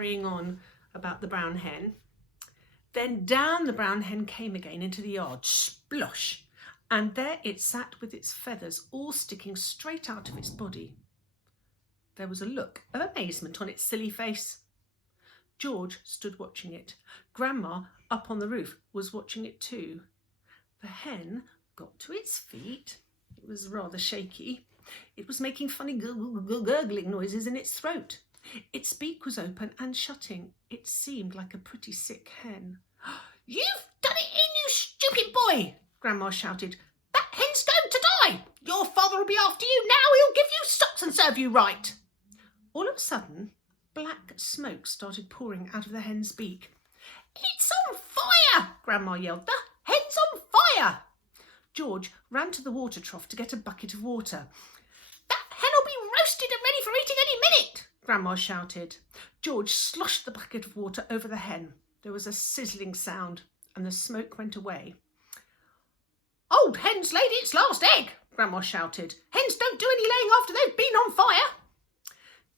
carrying on about the brown hen. Then down the brown hen came again into the yard, splosh, and there it sat with its feathers all sticking straight out of its body. There was a look of amazement on its silly face. George stood watching it. Grandma, up on the roof, was watching it too. The hen got to its feet. It was rather shaky. It was making funny gurgling noises in its throat. Its beak was open and shutting. It seemed like a pretty sick hen. "You've done it in, you stupid boy!" Grandma shouted. "That hen's going to die! Your father will be after you now. He'll give you socks and serve you right." All of a sudden, black smoke started pouring out of the hen's beak. "It's on fire!" Grandma yelled. "The hen's on fire!" George ran to the water trough to get a bucket of water. "That hen'll be roasted and ready for eating any minute!" Grandma shouted. George sloshed the bucket of water over the hen. There was a sizzling sound and the smoke went away. "Old hen's laid its last egg!" Grandma shouted. "Hens don't do any laying after they've been on fire."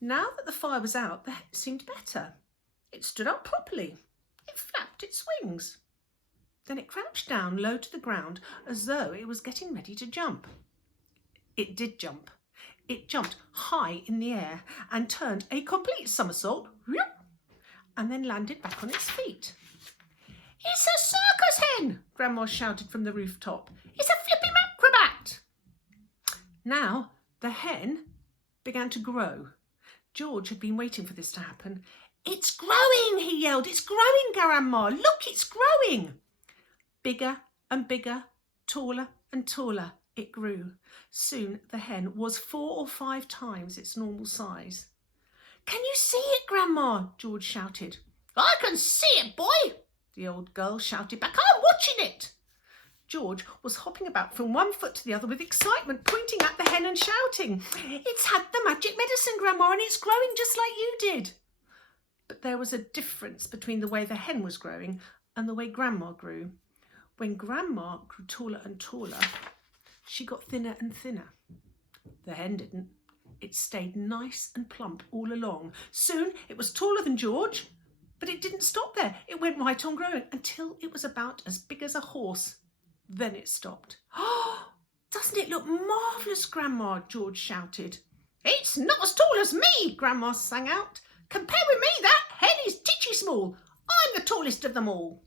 Now that the fire was out, the hen seemed better. It stood up properly. It flapped its wings. Then it crouched down low to the ground as though it was getting ready to jump. It did jump. It jumped high in the air and turned a complete somersault, and then landed back on its feet. "It's a circus hen!" Grandma shouted from the rooftop. "It's a flipping acrobat!" Now the hen began to grow. George had been waiting for this to happen. "It's growing!" he yelled. "It's growing, Grandma! Look, it's growing!" Bigger and bigger, taller and taller it grew. Soon the hen was 4 or 5 times its normal size. "Can you see it, Grandma?" George shouted. "I can see it, boy!" the old girl shouted back. "I'm watching it!" George was hopping about from one foot to the other with excitement, pointing at the hen and shouting, "It's had the magic medicine, Grandma, and it's growing just like you did." But there was a difference between the way the hen was growing and the way Grandma grew. When Grandma grew taller and taller, she got thinner and thinner. The hen didn't. It stayed nice and plump all along. Soon it was taller than George, but it didn't stop there. It went right on growing until it was about as big as a horse. Then it stopped. "Oh, doesn't it look marvellous, Grandma?" George shouted. "It's not as tall as me," Grandma sang out. "Compare with me, that hen is titchy small. I'm the tallest of them all."